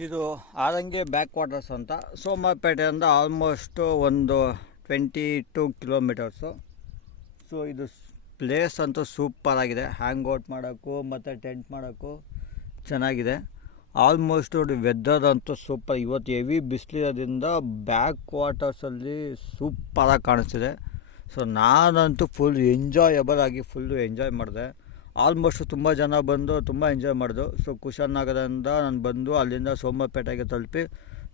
ಇದು ಆರಂಗಿ back waters ಅಂತ ಸೋಮಪೇಟೆಯಿಂದ almost ಒಂದು 22 ಕಿಲೋಮೀಟರ್ಸು. ಸೊ ಇದು ಪ್ಲೇಸ್ ಅಂತೂ ಸೂಪರಾಗಿದೆ. ಹ್ಯಾಂಗ್ ಔಟ್ ಮಾಡೋಕ್ಕೂ ಮತ್ತು ಟೆಂಟ್ ಮಾಡೋಕ್ಕೂ ಚೆನ್ನಾಗಿದೆ. ಆಲ್ಮೋಸ್ಟ್ ನೋಡಿ ವೆದರ್ ಅಂತೂ ಸೂಪರ್. ಇವತ್ತು ಹೆವಿ ಬಿಸಿಲಿರೋದ್ರಿಂದ ಬ್ಯಾಕ್ ವಾಟರ್ಸಲ್ಲಿ ಸೂಪರಾಗಿ ಕಾಣಿಸ್ತಿದೆ. ಸೊ ನಾನಂತೂ ಫುಲ್ ಎಂಜಾಯಬಲ್ ಆಗಿ ಫುಲ್ಲು ಎಂಜಾಯ್ ಮಾಡಿದೆ. ಆಲ್ಮೋಸ್ಟ್ ತುಂಬ ಜನ ಬಂದು ತುಂಬ ಎಂಜಾಯ್ ಮಾಡಿದ್ರು. ಸೊ ಕುಶಾಲ್ ನಗರದಿಂದ ನಾನು ಬಂದು ಅಲ್ಲಿಂದ ಸೋಮಪೇಟೆಗೆ ತಲುಪಿ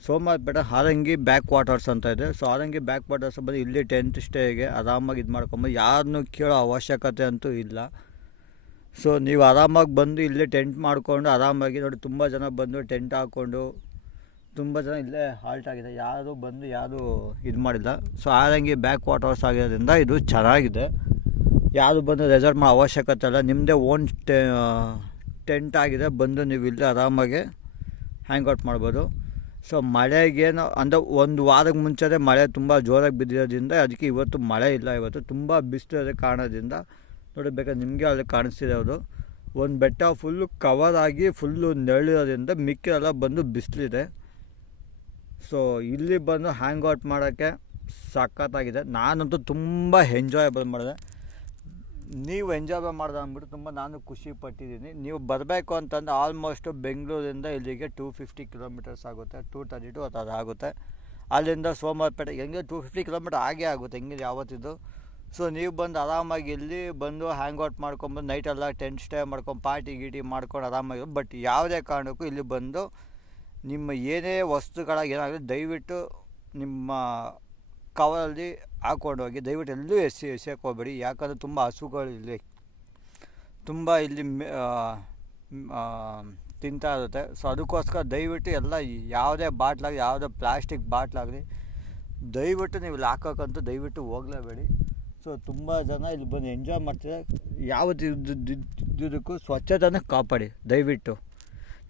ಸೋಮಪೇಟೆ ಆರಂಗಿ ಬ್ಯಾಕ್ ವಾಟರ್ಸ್ ಅಂತ ಇದೆ. ಸೊ ಆರಂಗಿ ಬ್ಯಾಕ್ ವಾಟರ್ಸ್ ಬಂದು ಇಲ್ಲಿ ಟೆಂಟ್ ಸ್ಟೇಗೆ ಆರಾಮಾಗಿ ಇದು ಮಾಡ್ಕೊಂಬೋದು. ಯಾರನ್ನೂ ಕೇಳೋ ಅವಶ್ಯಕತೆ ಅಂತೂ ಇಲ್ಲ. ಸೊ ನೀವು ಆರಾಮಾಗಿ ಬಂದು ಇಲ್ಲೇ ಟೆಂಟ್ ಮಾಡಿಕೊಂಡು ಆರಾಮಾಗಿ ನೋಡಿ, ತುಂಬ ಜನ ಬಂದು ಟೆಂಟ್ ಹಾಕ್ಕೊಂಡು ತುಂಬ ಜನ ಇಲ್ಲೇ ಹಾಲ್ಟ್ ಆಗಿದೆ. ಯಾರು ಬಂದು ಯಾರು ಇದು ಮಾಡಿಲ್ಲ. ಸೊ ಆರಂಗಿ ಬ್ಯಾಕ್ ವಾಟರ್ಸ್ ಆಗಿರೋದ್ರಿಂದ ಇದು ಚೆನ್ನಾಗಿದೆ. ಯಾರು ಬಂದು ರೆಸಾರ್ಟ್ ಮಾಡೋ ಅವಶ್ಯಕತೆ ಇಲ್ಲ. ನಿಮ್ಮದೇ ಓನ್ ಟೆಂಟ್ ಆಗಿದೆ. ಬಂದು ನೀವು ಇಲ್ಲೇ ಆರಾಮಾಗಿ ಹ್ಯಾಂಗ್ ಔಟ್ ಮಾಡ್ಬೋದು. ಸೊ ಮಳೆಗೇನು ಅಂದರೆ ಒಂದು ವಾರಕ್ಕೆ ಮುಂಚೆನೇ ಮಳೆ ತುಂಬ ಜೋರಾಗಿ ಬಿದ್ದಿರೋದ್ರಿಂದ ಅದಕ್ಕೆ ಇವತ್ತು ಮಳೆ ಇಲ್ಲ. ಇವತ್ತು ತುಂಬ ಬಿಸಿಲಿರೋ ಕಾರಣದಿಂದ ನೋಡಿ, ಬೇಕಾದ್ರೆ ನಿಮಗೆ ಅಲ್ಲಿ ಕಾಣಿಸ್ತಿರೋದು ಒಂದು ಬೆಟ್ಟ ಫುಲ್ಲು ಕವರ್ ಆಗಿ ಫುಲ್ಲು ನೆರಳಿರೋದ್ರಿಂದ ಮಿಕ್ಕಿರೆಲ್ಲ ಬಂದು ಬಿಸಿಲಿದೆ. ಸೊ ಇಲ್ಲಿ ಬಂದು ಹ್ಯಾಂಗ್ ಔಟ್ ಮಾಡೋಕ್ಕೆ ಸಖತ್ತಾಗಿದೆ. ನಾನಂತೂ ತುಂಬ ಎಂಜಾಯಬಲ್ ಮಾಡಿದೆ. ನೀವು ಎಂಜಾಯ್ ಮಾಡಿದೆ ಅಂದ್ಬಿಟ್ಟು ತುಂಬ ನಾನು ಖುಷಿ ಪಟ್ಟಿದ್ದೀನಿ. ನೀವು ಬರಬೇಕು ಅಂತಂದರೆ ಆಲ್ಮೋಸ್ಟು ಬೆಂಗಳೂರಿಂದ ಇಲ್ಲಿಗೆ 250 ಕಿಲೋಮೀಟರ್ಸ್ ಆಗುತ್ತೆ, 232 ಅದು ಆಗುತ್ತೆ. ಅಲ್ಲಿಂದ ಸೋಮವಾರಪೇಟೆ ಹೆಂಗೆ 250 ಕಿಲೋಮೀಟರ್ ಆಗೇ ಆಗುತ್ತೆ ಹೆಂಗೆ ಯಾವತ್ತಿದ್ದು. ಸೊ ನೀವು ಬಂದು ಆರಾಮಾಗಿ ಇಲ್ಲಿ ಬಂದು ಹ್ಯಾಂಗ್ ಔಟ್ ಮಾಡ್ಕೊಂಬಂದು ನೈಟೆಲ್ಲ ಟೆಂಟ್ ಸ್ಟೇ ಮಾಡ್ಕೊಂಡು ಪಾರ್ಟಿ ಗೀಟಿ ಮಾಡ್ಕೊಂಡು ಆರಾಮಾಗಿ. ಬಟ್ ಯಾವುದೇ ಕಾರಣಕ್ಕೂ ಇಲ್ಲಿ ಬಂದು ನಿಮ್ಮ ಏನೇ ವಸ್ತುಗಳಾಗಿ ಏನಾಗಲಿ ದಯವಿಟ್ಟು ನಿಮ್ಮ ಕವರಲ್ಲಿ ಹಾಕ್ಕೊಂಡು ಹೋಗಿ. ದಯವಿಟ್ಟು ಎಲ್ಲೂ ಎಸೆಯೋಕೆ ಹೋಗಬೇಡಿ. ಯಾಕಂದರೆ ತುಂಬ ಹಸುಗಳಿಲ್ಲಿ ತುಂಬ ಇಲ್ಲಿ ತಿಂತಾ ಇರುತ್ತೆ. ಸೊ ಅದಕ್ಕೋಸ್ಕರ ದಯವಿಟ್ಟು ಎಲ್ಲ ಯಾವುದೇ ಬಾಟ್ಲಾಗಲಿ ಯಾವುದೇ ಪ್ಲಾಸ್ಟಿಕ್ ಬಾಟ್ಲಾಗಲಿ ದಯವಿಟ್ಟು ನೀವು ಇಲ್ಲಿ ಹಾಕೋಕ್ಕಂತೂ ದಯವಿಟ್ಟು ಹೋಗಲೇಬೇಡಿ. ಸೊ ತುಂಬ ಜನ ಇಲ್ಲಿ ಬಂದು ಎಂಜಾಯ್ ಮಾಡ್ತಿದ್ದಾರೆ. ಯಾವುದಕ್ಕೂ ಸ್ವಚ್ಛತೆಯನ್ನು ಕಾಪಾಡಿ ದಯವಿಟ್ಟು.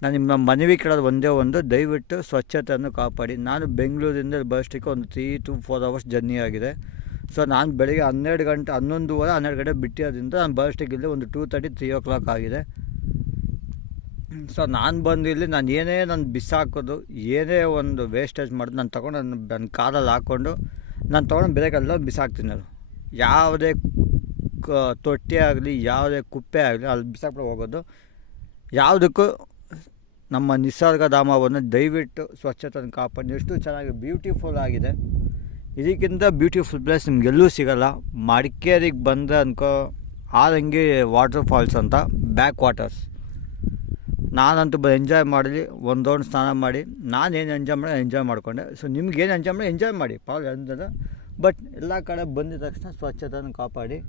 ನಾನು ನಿಮ್ಮ ಮನವಿ ಕೇಳೋದು ಒಂದೇ ಒಂದು, ದಯವಿಟ್ಟು ಸ್ವಚ್ಛತೆಯನ್ನು ಕಾಪಾಡಿ. ನಾನು ಬೆಂಗಳೂರಿಂದ ಬರೋಷ್ಟಕ್ಕೆ ಒಂದು 3 to 4 hours ಜರ್ನಿ ಆಗಿದೆ. ಸೊ ನಾನು ಬೆಳಿಗ್ಗೆ 12 ಗಂಟೆ 12 ಬಿಟ್ಟಿರೋದ್ರಿಂದ ನಾನು ಬರೋಷ್ಟಕ್ಕೆ ಇಲ್ಲಿ ಒಂದು 2:30 3 o'clock ಆಗಿದೆ. ಸೊ ನಾನು ಬಂದು ಇಲ್ಲಿ ನಾನು ಏನೇ ನಾನು ಬಿಸಾಕೋದು ಏನೇ ಒಂದು ವೇಸ್ಟೇಜ್ ಮಾಡೋದು ನಾನು ತೊಗೊಂಡು ನನ್ನ ಕಾರಲ್ಲಿ ಹಾಕ್ಕೊಂಡು ನಾನು ತೊಗೊಂಡು ಬೇರೆಗೆಲ್ಲ ಬಿಸಾಕ್ತೀನಿ. ಅದು ಯಾವುದೇ ತೊಟ್ಟಿ ಆಗಲಿ ಯಾವುದೇ ಕುಪ್ಪೆ ಆಗಲಿ ಅಲ್ಲಿ ಬಿಸಾಕ್ಬಿಟ್ಟು ಹೋಗೋದು. ಯಾವುದಕ್ಕೂ ನಮ್ಮ ನಿಸರ್ಗಧಾಮವನ್ನು ದಯವಿಟ್ಟು ಸ್ವಚ್ಛತೆಯನ್ನು ಕಾಪಾಡಿ. ಎಷ್ಟು ಚೆನ್ನಾಗಿ ಬ್ಯೂಟಿಫುಲ್ ಆಗಿದೆ. ಇದಕ್ಕಿಂತ ಬ್ಯೂಟಿಫುಲ್ ಪ್ಲೇಸ್ ನಿಮಗೆಲ್ಲೂ ಸಿಗೋಲ್ಲ. ಮಡಿಕೇರಿಗೆ ಬಂದರೆ ಅನ್ಕೋ ಆರಂಗಿ ವಾಟರ್ ಫಾಲ್ಸ್ ಅಂತ ಬ್ಯಾಕ್ ವಾಟರ್ಸ್. ನಾನಂತೂ ಎಂಜಾಯ್ ಮಾಡಲಿ, ಒಂದು ರೌಂಡ್ ಸ್ನಾನ ಮಾಡಿ ನಾನೇನು ಎಂಜಾಯ್ ಮಾಡಿಕೊಂಡೆ. ಸೊ ನಿಮ್ಗೇನು ಎಂಜಾಯ್ ಮಾಡಿ ಪಾಲ್ ಅಂದರೆ. ಬಟ್ ಎಲ್ಲ ಕಡೆ ಬಂದಿದ ತಕ್ಷಣ ಸ್ವಚ್ಛತೆಯನ್ನು ಕಾಪಾಡಿ.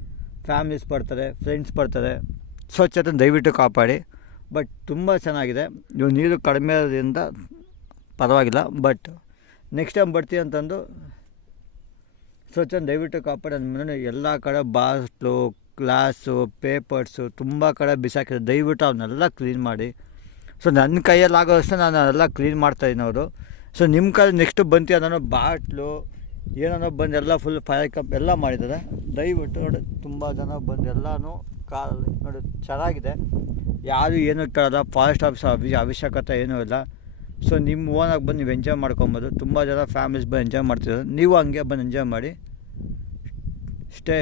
ಫ್ಯಾಮಿಲೀಸ್ ಬರ್ತಾರೆ, ಫ್ರೆಂಡ್ಸ್ ಬರ್ತಾರೆ, ಸ್ವಚ್ಛತೆ ದಯವಿಟ್ಟು ಕಾಪಾಡಿ. ಬಟ್ ತುಂಬ ಚೆನ್ನಾಗಿದೆ. ನೀವು ನೀರು ಕಡಿಮೆ ಇರೋದ್ರಿಂದ ಪರವಾಗಿಲ್ಲ. ಬಟ್ ನೆಕ್ಸ್ಟ್ ಟೈಮ್ ಬರ್ತೀವಿ ಅಂತಂದು ಸ್ವಚ್ಛತೆ ದಯವಿಟ್ಟು ಕಾಪಾಡಿ. ಅಂದಮೇಲೆ ಎಲ್ಲ ಕಡೆ ಬಾಟ್ಲು ಗ್ಲಾಸು ಪೇಪರ್ಸು ತುಂಬ ಕಡೆ ಬಿಸಾಕಿದೆ. ದಯವಿಟ್ಟು ಅವನ್ನೆಲ್ಲ ಕ್ಲೀನ್ ಮಾಡಿ. ಸೊ ನನ್ನ ಕೈಯಲ್ಲಾಗೋ ಅಷ್ಟೇ ನಾನು ಅದೆಲ್ಲ ಕ್ಲೀನ್ ಮಾಡ್ತಾಯಿದ್ದೀನಿ ಅವರು. ಸೊ ನಿಮ್ಮ ಕೈ ನೆಕ್ಸ್ಟು ಬಂತೀವಿ ನಾನು ಬಾಟ್ಲು ಏನೋ ಬಂದು ಎಲ್ಲ ಫುಲ್ ಫೈರ್ ಕಪ್ ಎಲ್ಲ ಮಾಡಿದ್ದಾರೆ. ದಯವಿಟ್ಟು ನೋಡಿ, ತುಂಬ ಜನ ಬಂದು ಎಲ್ಲನೂ ಕಾರಲ್ಲಿ ನೋಡಿ ಚೆನ್ನಾಗಿದೆ. ಯಾರು ಏನೂ ಕೇಳೋಲ್ಲ. ಫಾರೆಸ್ಟ್ ಆಫೀಸ್ ಅವಶ್ಯಕತೆ ಏನೂ ಇಲ್ಲ. ಸೊ ನಿಮ್ಮ ಓನಾಗಿ ಬಂದು ನೀವು ಎಂಜಾಯ್ ಮಾಡ್ಕೊಬೋದು. ತುಂಬ ಜನ ಫ್ಯಾಮಿಲೀಸ್ ಬಂದು ಎಂಜಾಯ್ ಮಾಡ್ತಿದ್ದಾರೆ. ನೀವು ಹಂಗೆ ಬಂದು ಎಂಜಾಯ್ ಮಾಡಿ. Stay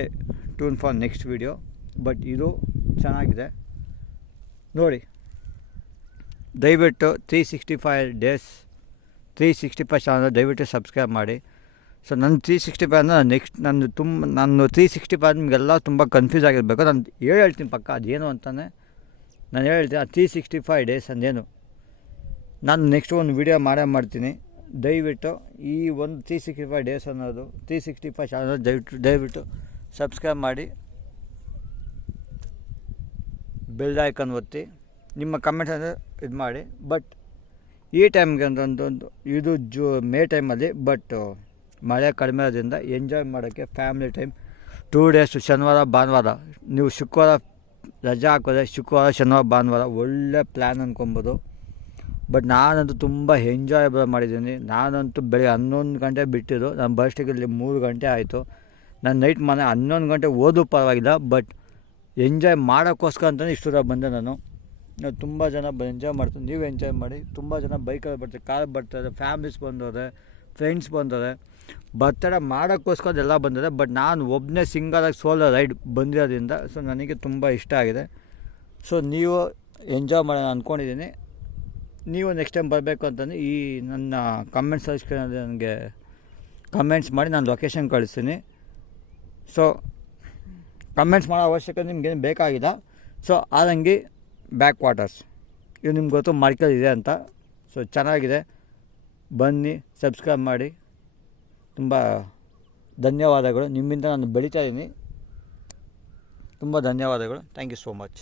tune for next video. But ಇದು ಚೆನ್ನಾಗಿದೆ ನೋಡಿ. ದಯವಿಟ್ಟು 365 days 365 ಚಾನಲ್ ದಯವಿಟ್ಟು ಸಬ್ಸ್ಕ್ರೈಬ್ ಮಾಡಿ. ಸೊ ನನ್ನ 365 ಅಂದರೆ ನಾನು 365 ನಿಮಗೆಲ್ಲ ತುಂಬ ಕನ್ಫ್ಯೂಸ್ ಆಗಿರಬೇಕು. ನಾನು ಹೇಳ್ತೀನಿ ಪಕ್ಕ ಅದೇನು ಅಂತಾನೆ ನಾನು ಹೇಳ್ತೀನಿ. ಆ 365 days ಅಂದೇನು ನಾನು ನೆಕ್ಸ್ಟ್ ಒಂದು ವೀಡಿಯೋ ಮಾಡ್ತೀನಿ. ದಯವಿಟ್ಟು ಈ ಒಂದು 365 days ಅನ್ನೋದು 365 ಚಾನಲ್ ದಯವಿಟ್ಟು ಸಬ್ಸ್ಕ್ರೈಬ್ ಮಾಡಿ, ಬೆಲ್ ಐಕಾನ್ ಒತ್ತಿ, ನಿಮ್ಮ ಕಮೆಂಟ್ ಅಂದರೆ ಇದು ಮಾಡಿ. ಬಟ್ ಈ ಟೈಮ್ಗೆ ಅಂತಂದು ಇದು ಮೇ ಟೈಮಲ್ಲಿ ಬಟ್ ಮಳೆ ಕಡಿಮೆ ಇರೋದ್ರಿಂದ ಎಂಜಾಯ್ ಮಾಡೋಕ್ಕೆ ಫ್ಯಾಮಿಲಿ ಟೈಮ್ 2 days ಶನಿವಾರ ಭಾನುವಾರ ನೀವು ಶುಕ್ರವಾರ ರಜಾ ಹಾಕೋದೆ. ಶುಕ್ರವಾರ ಶನಿವಾರ ಭಾನುವಾರ ಒಳ್ಳೆ ಪ್ಲ್ಯಾನ್ ಅಂದ್ಕೊಬೋದು. ಬಟ್ ನಾನಂತೂ ತುಂಬ ಎಂಜಾಯಬಲ್ ಮಾಡಿದ್ದೀನಿ. ನಾನಂತೂ ಬೆಳಗ್ಗೆ 11 ಗಂಟೆ ಬಿಟ್ಟಿದ್ದು, ನಾನು ಬಸ್ಟಿಗೆ ಇಲ್ಲಿ 3 ಗಂಟೆ ಆಯಿತು. ನಾನು ನೈಟ್ 11 ಗಂಟೆ ಓದೂ ಪರವಾಗಿಲ್ಲ. ಬಟ್ ಎಂಜಾಯ್ ಮಾಡೋಕ್ಕೋಸ್ಕರ ಅಂತಲೇ ಇಷ್ಟು ದೂರ ಬಂದೆ ನಾನು. ತುಂಬ ಜನ ಎಂಜಾಯ್ ಮಾಡ್ತಾರೆ, ನೀವು ಎಂಜಾಯ್ ಮಾಡಿ. ತುಂಬ ಜನ ಬೈಕಲ್ಲಿ ಬರ್ತಾರೆ, ಕಾರಲ್ಲಿ ಬರ್ತಾರೆ, ಫ್ಯಾಮಿಲೀಸ್ ಬಂದವ್ರೆ, ಫ್ರೆಂಡ್ಸ್ ಬಂದವ್ರೆ, ಬರ್ತಡೇ ಮಾಡೋಕ್ಕೋಸ್ಕರ ಎಲ್ಲ ಬಂದಿದೆ. ಬಟ್ ನಾನು ಒಬ್ಬನೇ ಸಿಂಗಲಾಗಿ ಸೋಲೋ ರೈಡ್ ಬಂದಿರೋದ್ರಿಂದ ಸೊ ನನಗೆ ತುಂಬ ಇಷ್ಟ ಆಗಿದೆ. ಸೊ ನೀವು ಎಂಜಾಯ್ ಮಾಡೋಣ ಅಂದ್ಕೊಂಡಿದ್ದೀನಿ. ನೀವು ನೆಕ್ಸ್ಟ್ ಟೈಮ್ ಬರಬೇಕು ಅಂತಂದರೆ ಈ ನನ್ನ ಕಮೆಂಟ್ ಸೆಕ್ಷನಲ್ಲಿ ನನಗೆ ಕಮೆಂಟ್ಸ್ ಮಾಡಿ, ನಾನು ಲೊಕೇಶನ್ ಕಳಿಸ್ತೀನಿ. ಸೊ ಕಮೆಂಟ್ಸ್ ಮಾಡೋ ಅವಶ್ಯಕತೆ ನಿಮ್ಗೇನು ಬೇಕಾಗಿಲ್ಲ. ಸೊ ಆದಂಗೆ ಬ್ಯಾಕ್ ವಾಟರ್ಸ್ ಇದು ನಿಮ್ಗೆ ಗೊತ್ತು ಮಡಿಕೇರಿ ಇದೆ ಅಂತ. ಸೊ ಚೆನ್ನಾಗಿದೆ, ಬನ್ನಿ, ಸಬ್ಸ್ಕ್ರೈಬ್ ಮಾಡಿ. ತುಂಬ ಧನ್ಯವಾದಗಳು. ನಿಮ್ಮಿಂದ ನಾನು ಬೆಳೀತಾ ಇದ್ದೀನಿ. ತುಂಬ ಧನ್ಯವಾದಗಳು. Thank you so much.